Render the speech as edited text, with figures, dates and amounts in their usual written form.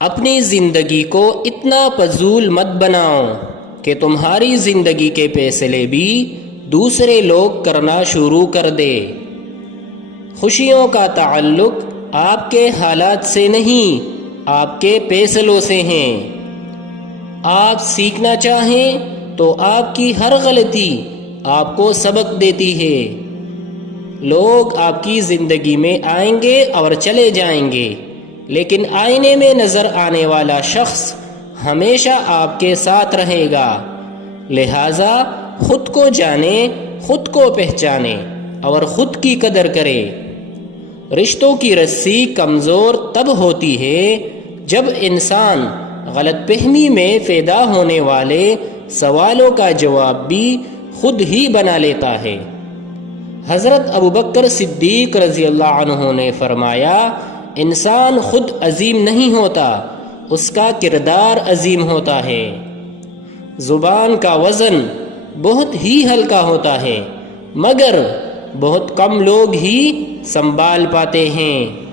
اپنی زندگی کو اتنا فضول مت بناؤ کہ تمہاری زندگی کے فیصلے بھی دوسرے لوگ کرنا شروع کر دے۔ خوشیوں کا تعلق آپ کے حالات سے نہیں، آپ کے فیصلوں سے ہیں۔ آپ سیکھنا چاہیں تو آپ کی ہر غلطی آپ کو سبق دیتی ہے۔ لوگ آپ کی زندگی میں آئیں گے اور چلے جائیں گے، لیکن آئینے میں نظر آنے والا شخص ہمیشہ آپ کے ساتھ رہے گا۔ لہٰذا خود کو جانیں، خود کو پہچانیں اور خود کی قدر کریں۔ رشتوں کی رسی کمزور تب ہوتی ہے جب انسان غلط فہمی میں پیدا ہونے والے سوالوں کا جواب بھی خود ہی بنا لیتا ہے۔ حضرت ابوبکر صدیق رضی اللہ عنہ نے فرمایا، انسان خود عظیم نہیں ہوتا، اس کا کردار عظیم ہوتا ہے۔ زبان کا وزن بہت ہی ہلکا ہوتا ہے، مگر بہت کم لوگ ہی سنبھال پاتے ہیں۔